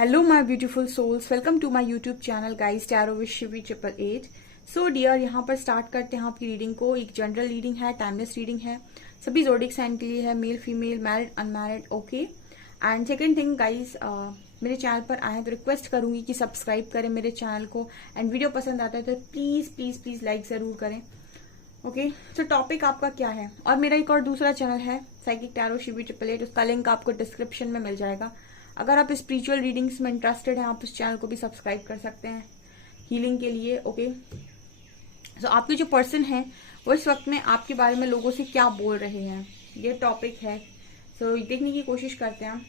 Hello my beautiful souls, welcome to my YouTube channel guys, Tarot with Shivi 888। So dear, यहाँ पर start करते हैं आपकी reading को। एक जनरल रीडिंग है, टाइमलेस रीडिंग है, सभी ज़ोडिक साइन के लिए है, male female, married unmarried, okay. And second thing guys, मेरे चैनल पर आए तो रिक्वेस्ट करूंगी कि सब्सक्राइब करें मेरे चैनल को, एंड वीडियो पसंद आता है तो प्लीज़ प्लीज़ प्लीज़ लाइक ज़रूर करें, ओके। सो टॉपिक आपका क्या है, और मेरा एक और दूसरा चैनल है साइकिक टैरो शिवी 888, उसका लिंक आपको डिस्क्रिप्शन में मिल जाएगा। अगर आप स्पिरिचुअल रीडिंग्स में इंटरेस्टेड हैं, आप उस चैनल को भी सब्सक्राइब कर सकते हैं हीलिंग के लिए, ओके। सो आपके जो पर्सन है वो इस वक्त में आपके बारे में लोगों से क्या बोल रहे हैं, ये टॉपिक है। सो देखने की कोशिश करते हैं।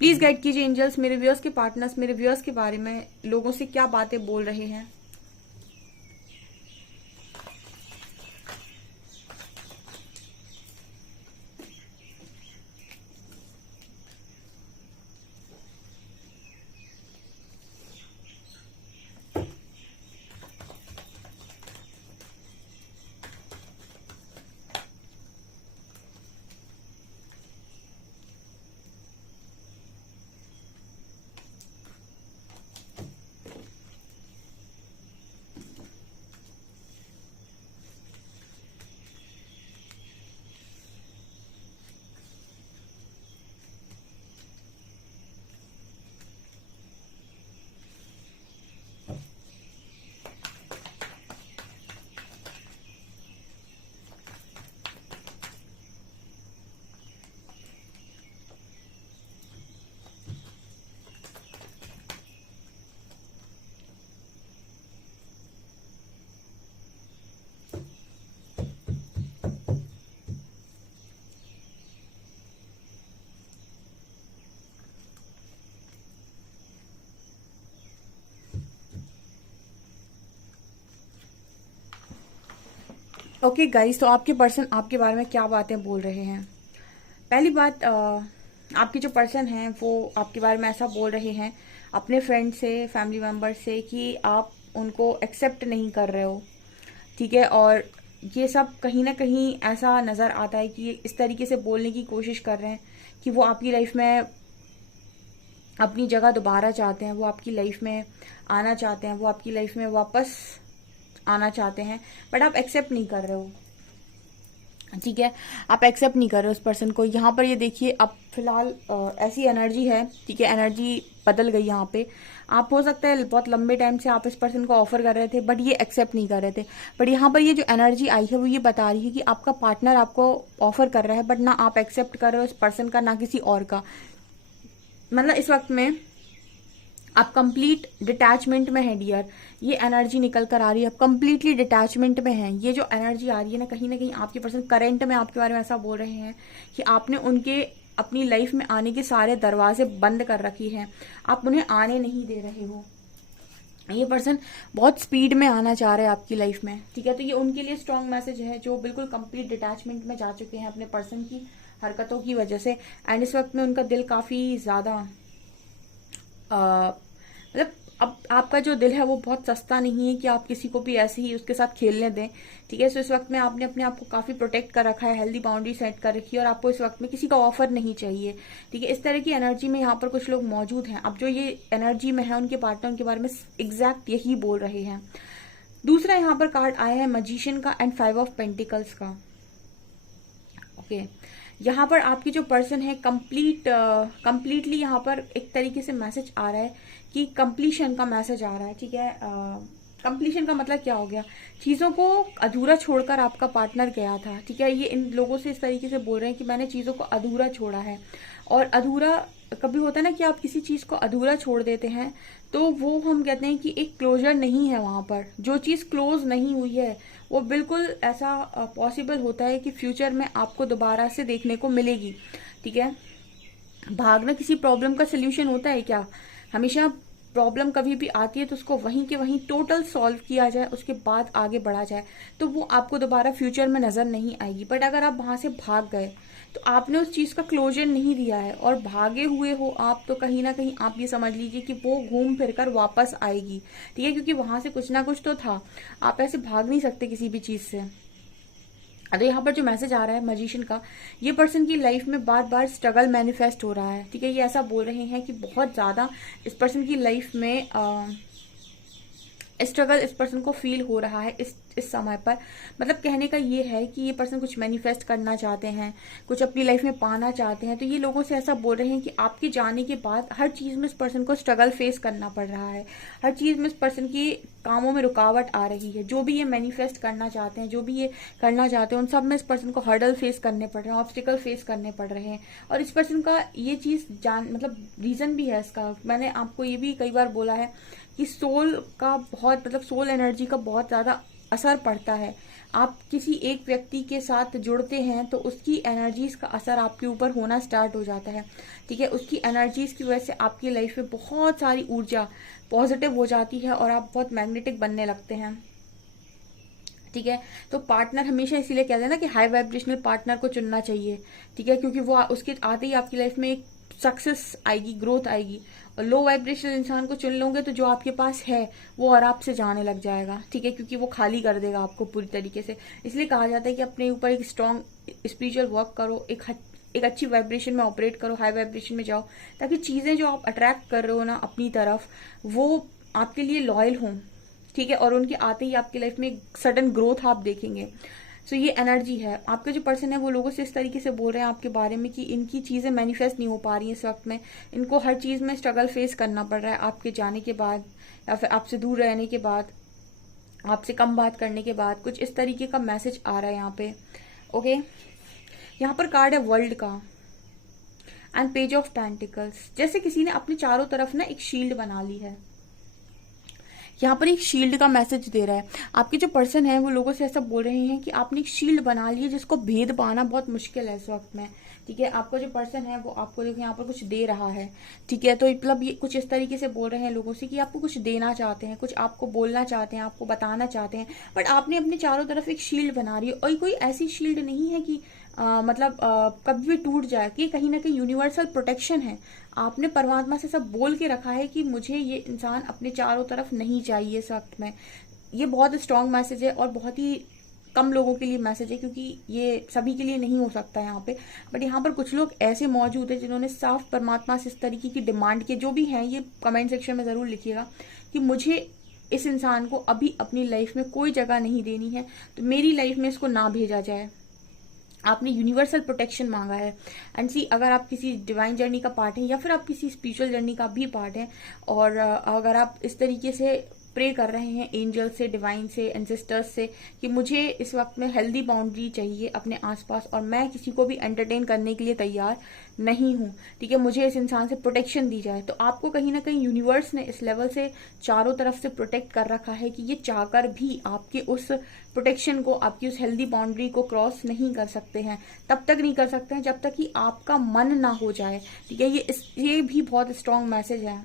प्लीज गाइड कीजिए एंजल्स, मेरे व्यूअर्स के पार्टनर्स मेरे व्यूअर्स के बारे में लोगों से क्या बातें बोल रहे हैं। ओके गाइस, तो आपके पर्सन आपके बारे में क्या बातें बोल रहे हैं। पहली बात, आपके जो पर्सन हैं वो आपके बारे में ऐसा बोल रहे हैं अपने फ्रेंड से, फैमिली मेंबर से, कि आप उनको एक्सेप्ट नहीं कर रहे हो, ठीक है। और ये सब कहीं ना कहीं ऐसा नज़र आता है कि ये इस तरीके से बोलने की कोशिश कर रहे हैं कि वो आपकी लाइफ में अपनी जगह दोबारा चाहते हैं, वो आपकी लाइफ में आना चाहते हैं, वो आपकी लाइफ में वापस आना चाहते हैं, बट आप एक्सेप्ट नहीं कर रहे हो, ठीक है। आप एक्सेप्ट नहीं कर रहे हो उस पर्सन को। यहाँ पर ये देखिए, अब फिलहाल ऐसी एनर्जी है, ठीक है, एनर्जी बदल गई यहाँ पे। आप हो सकता है बहुत लंबे टाइम से आप इस पर्सन को ऑफर कर रहे थे, बट ये एक्सेप्ट नहीं कर रहे थे। बट यहाँ पर ये जो एनर्जी आई है वो ये बता रही है कि आपका पार्टनर आपको ऑफर कर रहा है, बट ना आप एक्सेप्ट कर रहे हो इस पर्सन का, ना किसी और का। मतलब इस वक्त में आप कंप्लीट डिटैचमेंट में है डियर, ये एनर्जी निकल कर आ रही है, आप कंप्लीटली डिटैचमेंट में हैं। ये जो एनर्जी आ रही है ना, कहीं ना कहीं आपके पर्सन करंट में आपके बारे में ऐसा बोल रहे हैं कि आपने उनके अपनी लाइफ में आने के सारे दरवाजे बंद कर रखी हैं, आप उन्हें आने नहीं दे रहे हो। ये पर्सन बहुत स्पीड में आना चाह रहे हैं आपकी लाइफ में, ठीक है। तो ये उनके लिए स्ट्रॉन्ग मैसेज है जो बिल्कुल कंप्लीट डिटैचमेंट में जा चुके हैं अपने पर्सन की हरकतों की वजह से। एंड इस वक्त में उनका दिल काफी ज्यादा मतलब अब आपका जो दिल है वो बहुत सस्ता नहीं है कि आप किसी को भी ऐसे ही उसके साथ खेलने दें, ठीक है। सो इस वक्त में आपने अपने आप को काफी प्रोटेक्ट कर रखा है, हेल्दी बाउंड्री सेट कर रखी है, और आपको इस वक्त में किसी का ऑफर नहीं चाहिए, ठीक है। इस तरह की एनर्जी में यहाँ पर कुछ लोग मौजूद हैं। अब जो ये एनर्जी में है उनके पार्टनर उनके बारे में एग्जैक्ट यही बोल रहे हैं। दूसरा यहाँ पर कार्ड आया है मैजिशियन का एंड 5 ऑफ पेंटिकल्स का, ओके। यहाँ पर आपकी जो पर्सन है कंप्लीटली यहाँ पर एक तरीके से मैसेज आ रहा है कि कंप्लीशन का मैसेज आ रहा है, ठीक है। कंप्लीशन का मतलब क्या हो गया, चीज़ों को अधूरा छोड़कर आपका पार्टनर गया था, ठीक है। ये इन लोगों से इस तरीके से बोल रहे हैं कि मैंने चीज़ों को अधूरा छोड़ा है। और अधूरा कभी होता है ना कि आप किसी चीज़ को अधूरा छोड़ देते हैं तो वो हम कहते हैं कि एक क्लोजर नहीं है वहां पर। जो चीज़ क्लोज नहीं हुई है वो बिल्कुल ऐसा पॉसिबल होता है कि फ्यूचर में आपको दोबारा से देखने को मिलेगी, ठीक है। भागना किसी प्रॉब्लम का सोल्यूशन होता है क्या? हमेशा प्रॉब्लम कभी भी आती है तो उसको वहीं के वहीं टोटल सॉल्व किया जाए, उसके बाद आगे बढ़ा जाए, तो वो आपको दोबारा फ्यूचर में नजर नहीं आएगी। बट अगर आप वहां से भाग गए, तो आपने उस चीज़ का क्लोजर नहीं दिया है और भागे हुए हो आप, तो कहीं ना कहीं आप ये समझ लीजिए कि वो घूम फिर कर वापस आएगी, ठीक है, क्योंकि वहां से कुछ ना कुछ तो था। आप ऐसे भाग नहीं सकते किसी भी चीज़ से। तो यहाँ पर जो मैसेज आ रहा है मैजिशियन का, ये पर्सन की लाइफ में बार बार स्ट्रगल मैनिफेस्ट हो रहा है, ठीक है। ये ऐसा बोल रहे हैं कि बहुत ज़्यादा इस पर्सन की लाइफ में स्ट्रगल इस पर्सन को फील हो रहा है इस समय पर। मतलब कहने का ये है कि ये पर्सन कुछ मैनिफेस्ट करना चाहते हैं, कुछ अपनी लाइफ में पाना चाहते हैं। तो ये लोगों से ऐसा बोल रहे हैं कि आपके जाने के बाद हर चीज़ में इस पर्सन को स्ट्रगल फेस करना पड़ रहा है, हर चीज़ में इस पर्सन की कामों में रुकावट आ रही है। जो भी ये मैनिफेस्ट करना चाहते हैं, जो भी ये करना चाहते हैं, उन सब में इस पर्सन को हर्डल फेस करने पड़ रहे हैं, ऑब्स्टिकल फेस करने पड़ रहे हैं। और इस पर्सन का ये चीज़ मतलब रीज़न भी है इसका। मैंने आपको ये भी कई बार बोला है कि सोल का बहुत मतलब सोल एनर्जी का बहुत ज़्यादा असर पड़ता है। आप किसी एक व्यक्ति के साथ जुड़ते हैं तो उसकी एनर्जीज का असर आपके ऊपर होना स्टार्ट हो जाता है, ठीक है। उसकी एनर्जीज की वजह से आपकी लाइफ में बहुत सारी ऊर्जा पॉजिटिव हो जाती है और आप बहुत मैग्नेटिक बनने लगते हैं, ठीक है। तो पार्टनर हमेशा इसीलिए कहते हैं ना कि हाई वाइब्रेशनल पार्टनर को चुनना चाहिए, ठीक है, क्योंकि वो उसके आते ही आपकी लाइफ में एक सक्सेस आएगी, ग्रोथ आएगी। और लो वाइब्रेशनल इंसान को चुन लोगे तो जो आपके पास है वो और आपसे जाने लग जाएगा, ठीक है, क्योंकि वो खाली कर देगा आपको पूरी तरीके से। इसलिए कहा जाता है कि अपने ऊपर एक स्ट्रॉन्ग स्पिरिचुअल वर्क करो, एक अच्छी वाइब्रेशन में ऑपरेट करो, हाई वाइब्रेशन में जाओ, ताकि चीजें जो आप अट्रैक्ट कर रहे हो ना अपनी तरफ, वो आपके लिए लॉयल हों, ठीक है। और उनके आते ही आपकी लाइफ में एक सडन ग्रोथ आप देखेंगे। सो ये एनर्जी है। आपके जो पर्सन है वो लोगों से इस तरीके से बोल रहे हैं आपके बारे में कि इनकी चीजें मैनिफेस्ट नहीं हो पा रही हैं इस वक्त में, इनको हर चीज में स्ट्रगल फेस करना पड़ रहा है आपके जाने के बाद, या फिर आपसे दूर रहने के बाद, आपसे कम बात करने के बाद। कुछ इस तरीके का मैसेज आ रहा है यहाँ पे, ओके। यहाँ पर कार्ड है वर्ल्ड का एंड पेज ऑफ पेंटिकल्स। जैसे किसी ने अपने चारों तरफ ना एक शील्ड बना ली है। यहाँ पर एक शील्ड का मैसेज दे रहा है। आपके जो पर्सन है वो लोगों से ऐसा बोल रहे हैं कि आपने एक शील्ड बना ली है जिसको भेद पाना बहुत मुश्किल है इस वक्त में, ठीक है। आपका जो पर्सन है वो आपको देखो यहाँ पर कुछ दे रहा है, ठीक है। तो मतलब ये कुछ इस तरीके से बोल रहे हैं लोगों से कि आपको कुछ देना चाहते हैं, कुछ आपको बोलना चाहते हैं, आपको बताना चाहते हैं, बट आपने अपने चारों तरफ एक शील्ड बना रही है। और कोई ऐसी शील्ड नहीं है कि कभी भी टूट जाए, कि कहीं ना कहीं यूनिवर्सल प्रोटेक्शन है। आपने परमात्मा से सब बोल के रखा है कि मुझे ये इंसान अपने चारों तरफ नहीं चाहिए इस वक्त में। ये बहुत स्ट्रांग मैसेज है और बहुत ही कम लोगों के लिए मैसेज है, क्योंकि ये सभी के लिए नहीं हो सकता यहाँ पे। बट यहाँ पर कुछ लोग ऐसे मौजूद है जिन्होंने साफ परमात्मा से इस तरीके की डिमांड की। जो भी है ये कमेंट सेक्शन में जरूर लिखिएगा कि मुझे इस इंसान को अभी अपनी लाइफ में कोई जगह नहीं देनी है, तो मेरी लाइफ में इसको ना भेजा जाए। आपने यूनिवर्सल प्रोटेक्शन मांगा है। एंड सी, अगर आप किसी डिवाइन जर्नी का पार्ट है या फिर आप किसी स्पिरिचुअल जर्नी का भी पार्ट है, और अगर आप इस तरीके से प्रे कर रहे हैं एंजल से, डिवाइन से, एंसेस्टर्स से कि मुझे इस वक्त में हेल्दी बाउंड्री चाहिए अपने आसपास और मैं किसी को भी एंटरटेन करने के लिए तैयार नहीं हूं, ठीक है, मुझे इस इंसान से प्रोटेक्शन दी जाए, तो आपको कहीं ना कहीं यूनिवर्स ने इस लेवल से चारों तरफ से प्रोटेक्ट कर रखा है कि ये चाहकर भी आपके उस प्रोटेक्शन को, आपकी उस हेल्दी बाउंड्री को क्रॉस नहीं कर सकते हैं। तब तक नहीं कर सकते हैं जब तक कि आपका मन ना हो जाए, ठीक है। ये भी बहुत स्ट्रांग मैसेज है,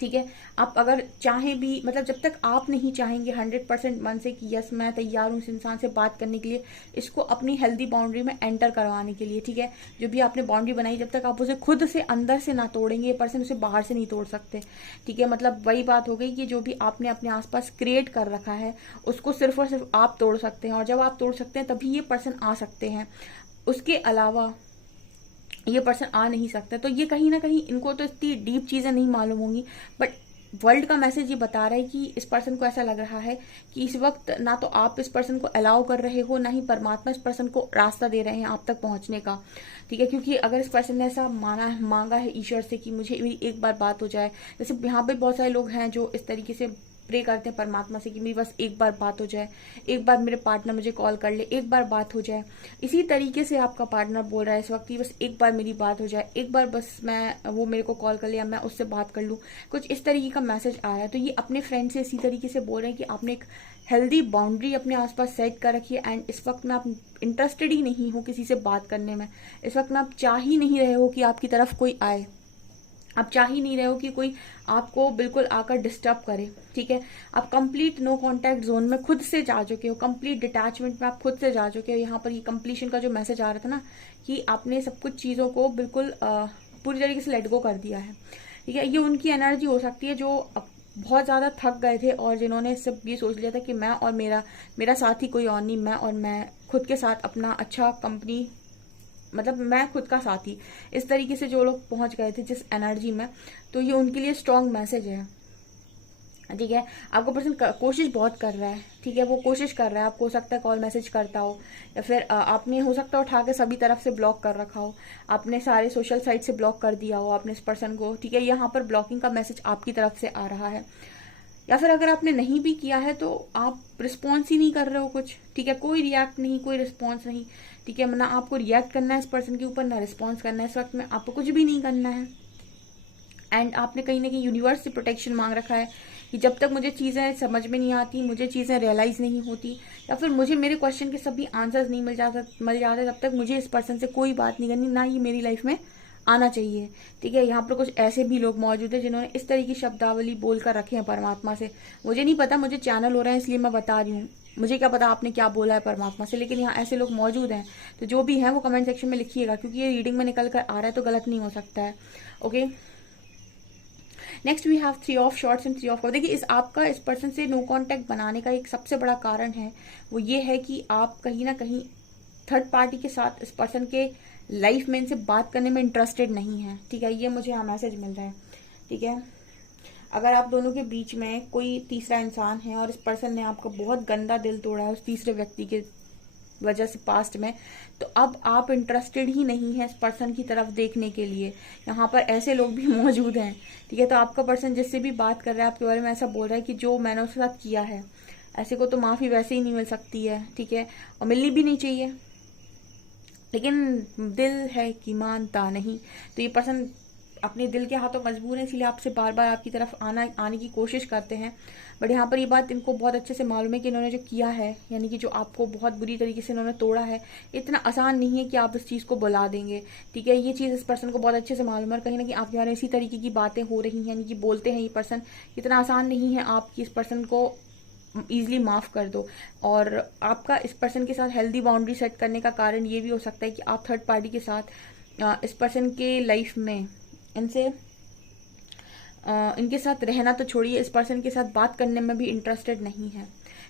ठीक है। आप अगर चाहें भी, मतलब जब तक आप नहीं चाहेंगे 100% मन से कि यस मैं तैयार हूं इस इंसान से बात करने के लिए, इसको अपनी हेल्दी बाउंड्री में एंटर करवाने के लिए, ठीक है। जो भी आपने बाउंड्री बनाई, जब तक आप उसे खुद से अंदर से ना तोड़ेंगे, ये पर्सन उसे बाहर से नहीं तोड़ सकते, ठीक है। मतलब वही बात हो गई कि जो भी आपने अपने आसपास क्रिएट कर रखा है उसको सिर्फ और सिर्फ आप तोड़ सकते हैं, और जब आप तोड़ सकते हैं तभी ये पर्सन आ सकते हैं। उसके अलावा ये पर्सन आ नहीं सकता। तो ये कहीं ना कहीं इनको तो इतनी डीप चीजें नहीं मालूम होंगी, बट वर्ल्ड का मैसेज ये बता रहा है कि इस पर्सन को ऐसा लग रहा है कि इस वक्त ना तो आप इस पर्सन को अलाउ कर रहे हो, ना ही परमात्मा इस पर्सन को रास्ता दे रहे हैं आप तक पहुंचने का, ठीक है। क्योंकि अगर इस पर्सन ने ऐसा मांगा है ईश्वर से कि मुझे मेरी एक बार बात हो जाए, जैसे यहाँ पे बहुत सारे लोग हैं जो इस तरीके से प्रे करते हैं परमात्मा से कि मेरी बस एक बार बात हो जाए, एक बार मेरे पार्टनर मुझे कॉल कर ले, एक बार बात हो जाए। इसी तरीके से आपका पार्टनर बोल रहा है इस वक्त कि बस एक बार मेरी बात हो जाए, एक बार बस वो मेरे को कॉल कर ले या मैं उससे बात कर लूँ, कुछ इस तरीके का मैसेज आ रहा है। तो ये अपने फ्रेंड से इसी तरीके से बोल रहे हैं कि आपने एक हेल्दी बाउंड्री अपने आसपास सेट कर रखी है, एंड इस वक्त में आप इंटरेस्टेड ही नहीं हो किसी से बात करने में। इस वक्त में आप चाह ही नहीं रहे हो कि आपकी तरफ कोई आए, आप चाह ही नहीं रहे हो कि कोई आपको बिल्कुल आकर डिस्टर्ब करे, ठीक है। आप कंप्लीट नो कांटेक्ट जोन में खुद से जा चुके हो, कंप्लीट डिटैचमेंट में आप खुद से जा चुके हो। यहाँ पर ये कंप्लीशन का जो मैसेज आ रहा था ना, कि आपने सब कुछ चीज़ों को बिल्कुल पूरी तरीके से लेट गो कर दिया है, ठीक है। ये उनकी एनर्जी हो सकती है जो बहुत ज़्यादा थक गए थे और जिन्होंने सब ये सोच लिया था कि मैं और मेरा साथी कोई और नहीं, मैं और मैं खुद के साथ अपना अच्छा कंपनी, मतलब मैं खुद का साथी, इस तरीके से जो लोग पहुंच गए थे जिस एनर्जी में, तो ये उनके लिए स्ट्रांग मैसेज है, ठीक है। आपका पर्सन कोशिश बहुत कर रहा है, ठीक है, वो कोशिश कर रहा है। आपको हो सकता है कॉल मैसेज करता हो, या फिर आपने हो सकता है उठा के सभी तरफ से ब्लॉक कर रखा हो, आपने सारे सोशल साइट से ब्लॉक कर दिया हो आपने इस पर्सन को, ठीक है। यहाँ पर ब्लॉकिंग का मैसेज आपकी तरफ से आ रहा है, या फिर अगर आपने नहीं भी किया है तो आप रिस्पॉन्स ही नहीं कर रहे हो कुछ, ठीक है। कोई रिएक्ट नहीं, कोई रिस्पॉन्स नहीं, ठीक है। ना आपको रिएक्ट करना है इस पर्सन के ऊपर, ना रिस्पॉन्स करना है। इस वक्त में आपको कुछ भी नहीं करना है, एंड आपने कहीं ना कहीं यूनिवर्स से प्रोटेक्शन मांग रखा है कि जब तक मुझे चीज़ें समझ में नहीं आती, मुझे चीज़ें रियलाइज नहीं होती, या फिर मुझे मेरे क्वेश्चन के सभी आंसर्स नहीं मिल जाते, तब तक मुझे इस पर्सन से कोई बात नहीं करनी, ना ही मेरी लाइफ में आना चाहिए, ठीक है। यहाँ पर कुछ ऐसे भी लोग मौजूद हैं जिन्होंने इस तरह की शब्दावली बोलकर रखे हैं परमात्मा से। मुझे नहीं पता, मुझे चैनल हो रहा है इसलिए मैं बता रही हूँ, मुझे क्या पता आपने क्या बोला है परमात्मा से, लेकिन यहाँ ऐसे लोग मौजूद हैं। तो जो भी हैं वो कमेंट सेक्शन में लिखिएगा, क्योंकि ये रीडिंग में निकल कर आ रहा है तो गलत नहीं हो सकता है, okay. Next we have 3 of swords and 3 of cup. देखिए इस आपका इस पर्सन से नो कांटेक्ट बनाने का एक सबसे बड़ा कारण है वो ये है कि आप कहीं ना कहीं थर्ड पार्टी के साथ इस पर्सन के लाइफ में इनसे बात करने में इंटरेस्टेड नहीं है, ठीक है। ये मुझे यहाँ मैसेज मिल रहा है, ठीक है। अगर आप दोनों के बीच में कोई तीसरा इंसान है और इस पर्सन ने आपका बहुत गंदा दिल तोड़ा है उस तीसरे व्यक्ति के वजह से पास्ट में, तो अब आप इंटरेस्टेड ही नहीं है इस पर्सन की तरफ देखने के लिए। यहाँ पर ऐसे लोग भी मौजूद हैं, ठीक है। तो आपका पर्सन जिससे भी बात कर रहा है आपके बारे में ऐसा बोल रहा है कि जो मैंने उसके साथ किया है, ऐसे को तो माफी वैसे ही नहीं मिल सकती है, ठीक है, और मिलनी भी नहीं चाहिए, लेकिन दिल है कि मानता नहीं। तो ये पर्सन अपने दिल के हाथों मजबूर है, इसलिए आपसे बार बार आपकी तरफ आने की कोशिश करते हैं। बट यहाँ पर ये बात इनको बहुत अच्छे से मालूम है कि इन्होंने जो किया है, यानी कि जो आपको बहुत बुरी तरीके से इन्होंने तोड़ा है, इतना आसान नहीं है कि आप इस चीज़ को बुला देंगे, ठीक है। ये चीज़ इस पर्सन को बहुत अच्छे से मालूम है, और कहीं ना कहीं आपके बारे में इसी तरीके की बातें हो रही हैं, यानी कि बोलते हैं ये पर्सन। इतना आसान नहीं है आपकी इस पर्सन को ईजिली माफ कर दो। और आपका इस पर्सन के साथ हेल्दी बाउंड्री सेट करने का कारण ये भी हो सकता है कि आप थर्ड पार्टी के साथ इस पर्सन के लाइफ में इनके साथ रहना तो छोड़िए, इस पर्सन के साथ बात करने में भी इंटरेस्टेड नहीं है,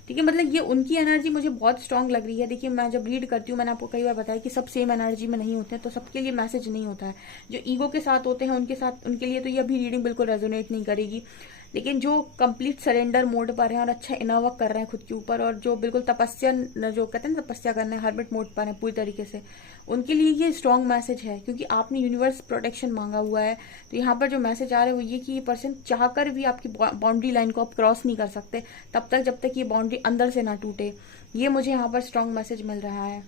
ठीक है। मतलब ये उनकी एनर्जी मुझे बहुत स्ट्रांग लग रही है। देखिए मैं जब रीड करती हूँ, मैंने आपको कई बार बताया कि सब सेम एनर्जी में नहीं होते हैं, तो सबके लिए मैसेज नहीं होता है। जो ईगो के साथ होते हैं उनके लिए तो ये अभी रीडिंग बिल्कुल रेजोनेट नहीं करेगी, लेकिन जो कंप्लीट सरेंडर मोड पर हैं और अच्छा इनर वर्क कर रहे हैं खुद के ऊपर, और जो बिल्कुल तपस्या, जो कहते हैं ना तपस्या करना है, हर्मिट मोड पर है पूरी तरीके से, उनके लिए ये स्ट्रांग मैसेज है, क्योंकि आपने यूनिवर्स प्रोटेक्शन मांगा हुआ है। तो यहाँ पर जो मैसेज आ रहा है वो ये कि ये पर्सन चाहकर भी आपकी बाउंड्री लाइन को आप क्रॉस नहीं कर सकते तब तक जब तक ये बाउंड्री अंदर से ना टूटे। ये मुझे यहाँ पर स्ट्रांग मैसेज मिल रहा है,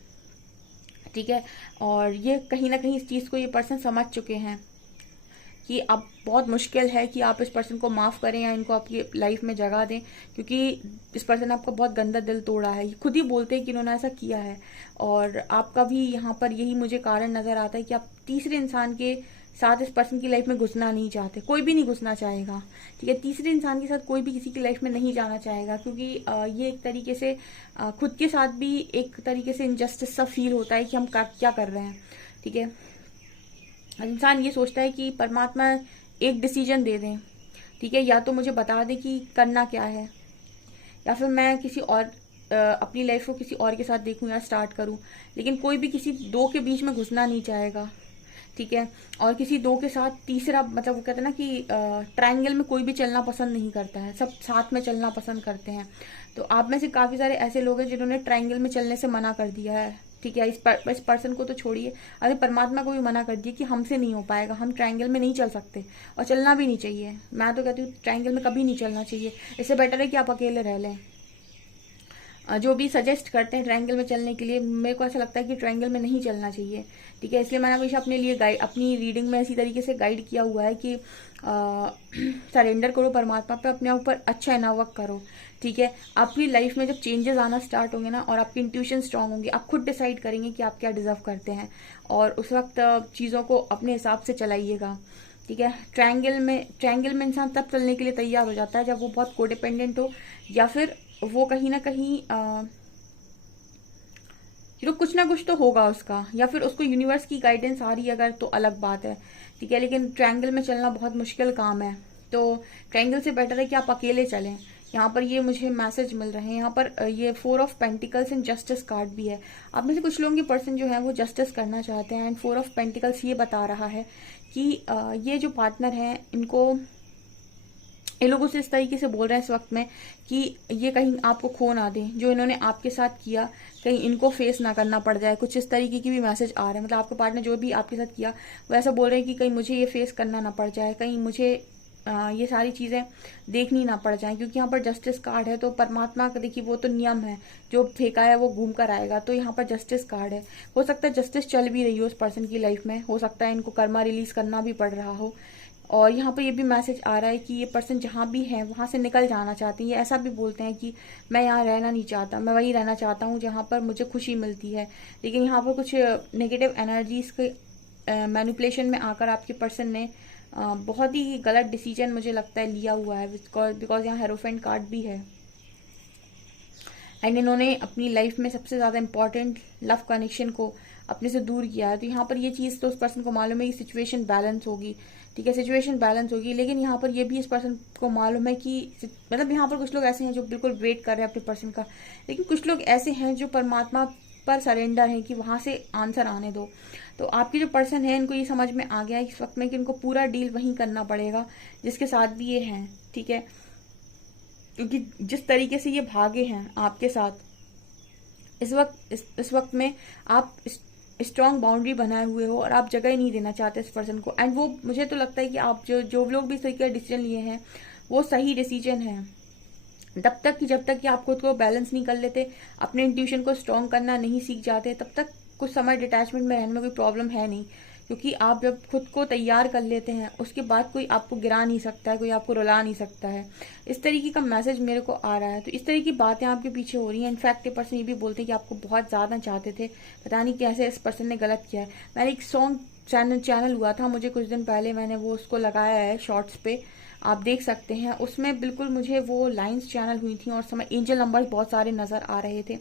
ठीक है। और ये कहीं ना कहीं इस चीज को ये पर्सन समझ चुके हैं कि अब बहुत मुश्किल है कि आप इस पर्सन को माफ करें या इनको आपकी लाइफ में जगह दें, क्योंकि इस पर्सन ने आपका बहुत गंदा दिल तोड़ा है। ये खुद ही बोलते हैं कि इन्होंने ऐसा किया है, और आपका भी यहाँ पर यही मुझे कारण नजर आता है कि आप तीसरे इंसान के साथ इस पर्सन की लाइफ में घुसना नहीं चाहते। कोई भी नहीं घुसना चाहेगा, ठीक है। तीसरे इंसान के साथ कोई भी किसी की लाइफ में नहीं जाना चाहेगा, क्योंकि ये एक तरीके से खुद के साथ भी एक तरीके से इनजस्टिस सा फील होता है कि हम क्या कर रहे हैं, ठीक है। इंसान ये सोचता है कि परमात्मा एक डिसीजन दे दें, ठीक है, या तो मुझे बता दें कि करना क्या है, या फिर मैं किसी और अपनी लाइफ को किसी और के साथ देखूं या स्टार्ट करूं, लेकिन कोई भी किसी दो के बीच में घुसना नहीं चाहेगा, ठीक है। और किसी दो के साथ तीसरा, मतलब वो कहते हैं ना कि ट्रायंगल में कोई भी चलना पसंद नहीं करता है, सब साथ में चलना पसंद करते हैं। तो आप में से काफी सारे ऐसे लोग हैं जिन्होंने ट्रायंगल में चलने से मना कर दिया है, ठीक है। इस पर्सन को तो छोड़िए, अरे परमात्मा को भी मना कर दिया कि हमसे नहीं हो पाएगा, हम ट्रायंगल में नहीं चल सकते, और चलना भी नहीं चाहिए। मैं तो कहती हूँ ट्रायंगल में कभी नहीं चलना चाहिए, इससे बेटर है कि आप अकेले रह लें। जो भी सजेस्ट करते हैं ट्रायंगल में चलने के लिए, मेरे को ऐसा लगता है कि ट्रायंगल में नहीं चलना चाहिए, ठीक है। इसलिए मैंने हमेशा अपने लिए अपनी रीडिंग में इसी तरीके से गाइड किया हुआ है कि सरेंडर करो परमात्मा पे, अपने ऊपर अच्छा इनर वर्क करो, ठीक है। आपकी लाइफ में जब चेंजेस आना स्टार्ट होंगे ना, और आपकी इंट्यूशन स्ट्रांग होंगी, आप खुद डिसाइड करेंगे कि आप क्या डिजर्व करते हैं, और उस वक्त चीज़ों को अपने हिसाब से चलाइएगा, ठीक है। ट्रायंगल में इंसान तब चलने के लिए तैयार हो जाता है जब वो बहुत कोडिपेंडेंट हो, या फिर वो कहीं ना कहीं कुछ ना कुछ तो होगा उसका, या फिर उसको यूनिवर्स की गाइडेंस आ रही है अगर, तो अलग बात है, ठीक है। लेकिन ट्रायंगल में चलना बहुत मुश्किल काम है, तो ट्रायंगल से बेटर है कि आप अकेले चलें। यहाँ पर ये मुझे मैसेज मिल रहे हैं, यहाँ पर ये 4 of pentacles and justice card भी है। आप में से कुछ लोगों के पर्सन जो है वो जस्टिस करना चाहते हैं, एंड 4 ऑफ पेंटिकल्स ये बता रहा है कि ये जो पार्टनर है इनको, ये लोग उसे इस तरीके से बोल रहे हैं इस वक्त में कि ये कहीं आपको खो ना दें, जो इन्होंने आपके साथ किया कहीं इनको फेस ना करना पड़ जाए। कुछ इस तरीके की भी मैसेज आ रहे हैं, मतलब आपके पार्टनर जो भी आपके साथ किया वो ऐसा बोल रहे हैं कि कहीं मुझे ये फेस करना ना पड़ जाए, कहीं मुझे ये सारी चीजें देखनी ना पड़ जाए, क्योंकि यहाँ पर जस्टिस कार्ड है। तो परमात्मा का देखिए वो तो नियम है, जो फेंका है वो घूम कर आएगा, तो यहाँ पर जस्टिस कार्ड है। हो सकता है जस्टिस चल भी रही हो उस पर्सन की लाइफ में, हो सकता है इनको कर्मा रिलीज करना भी पड़ रहा हो। और यहाँ पर ये भी मैसेज आ रहा है कि ये पर्सन जहाँ भी है वहां से निकल जाना चाहते हैं। ये ऐसा भी बोलते हैं कि मैं यहाँ रहना नहीं चाहता, मैं वही रहना चाहता हूँ जहाँ पर मुझे खुशी मिलती है। लेकिन यहाँ पर कुछ नेगेटिव एनर्जीज के मैनिपुलेशन में आकर आपके पर्सन ने बहुत ही गलत डिसीजन मुझे लगता है लिया हुआ है, बिकॉज यहाँ हेरोफेंट कार्ड भी है। एंड इन्होंने अपनी लाइफ में सबसे ज्यादा इंपॉर्टेंट लव कनेक्शन को अपने से दूर किया है। तो यहाँ पर ये चीज तो उस पर्सन को मालूम है कि सिचुएशन बैलेंस होगी, ठीक है, सिचुएशन बैलेंस होगी। लेकिन यहाँ पर ये भी इस पर्सन को मालूम है कि मतलब यहाँ पर कुछ लोग ऐसे हैं जो बिल्कुल वेट कर रहे हैं अपने पर्सन का, लेकिन कुछ लोग ऐसे हैं जो परमात्मा पर सरेंडर है कि वहां से आंसर आने दो। तो आपके जो पर्सन है इनको ये समझ में आ गया है इस वक्त में कि इनको पूरा डील वहीं करना पड़ेगा जिसके साथ भी ये हैं, ठीक है। क्योंकि जिस तरीके से ये भागे हैं आपके साथ इस वक्त में आप स्ट्रॉन्ग बाउंड्री बनाए हुए हो और आप जगह ही नहीं देना चाहते इस पर्सन को। एंड वो मुझे तो लगता है कि आप जो लोग भी सही का डिसीजन लिए हैं वो सही डिसीजन है, तब तक कि जब तक कि आप खुद को बैलेंस नहीं कर लेते, अपने इंट्यूशन को स्ट्रॉन्ग करना नहीं सीख जाते, तब तक कुछ समय डिटैचमेंट में रहने में कोई प्रॉब्लम है नहीं। क्योंकि आप जब खुद को तैयार कर लेते हैं उसके बाद कोई आपको गिरा नहीं सकता है, कोई आपको रुला नहीं सकता है। इस तरीके का मैसेज मेरे को आ रहा है। तो इस तरह की बातें आपके पीछे हो रही हैं। इनफैक्ट ये पर्सन ये भी बोलते हैं कि आपको बहुत ज्यादा चाहते थे, पता नहीं कैसे इस पर्सन ने गलत किया है। मैंने एक सॉन्ग चैनल हुआ था मुझे कुछ दिन पहले, मैंने वो उसको लगाया है शॉर्ट्स पे, आप देख सकते हैं। उसमें बिल्कुल मुझे वो लाइंस चैनल हुई थी और समय एंजल नंबर्स बहुत सारे नजर आ रहे थे,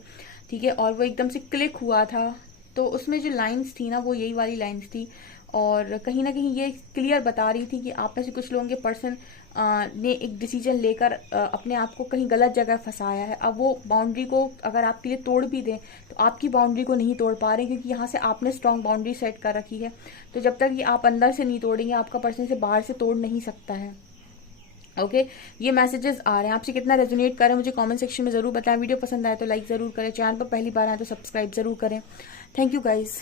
ठीक है, और वो एकदम से क्लिक हुआ था। तो उसमें जो लाइंस थी ना वो यही वाली लाइंस थी, और कहीं ना कहीं ये क्लियर बता रही थी कि आप में से कुछ लोगों के पर्सन ने एक डिसीजन लेकर अपने आप को कहीं गलत जगह फंसाया है। अब वो बाउंड्री को अगर आपके लिए तोड़ भी दें तो आपकी बाउंड्री को नहीं तोड़ पा रहे, क्योंकि यहाँ से आपने स्ट्रांग बाउंड्री सेट कर रखी है। तो जब तक ये आप अंदर से नहीं तोड़ेंगे आपका पर्सन से बाहर से तोड़ नहीं सकता है। ओके ये मैसेजेस आ रहे हैं, आपसे कितना रेजोनेट करें मुझे कमेंट सेक्शन में जरूर बताएं। वीडियो पसंद आए तो लाइक जरूर करें, चैनल पर पहली बार आए तो सब्सक्राइब जरूर करें। Thank you guys.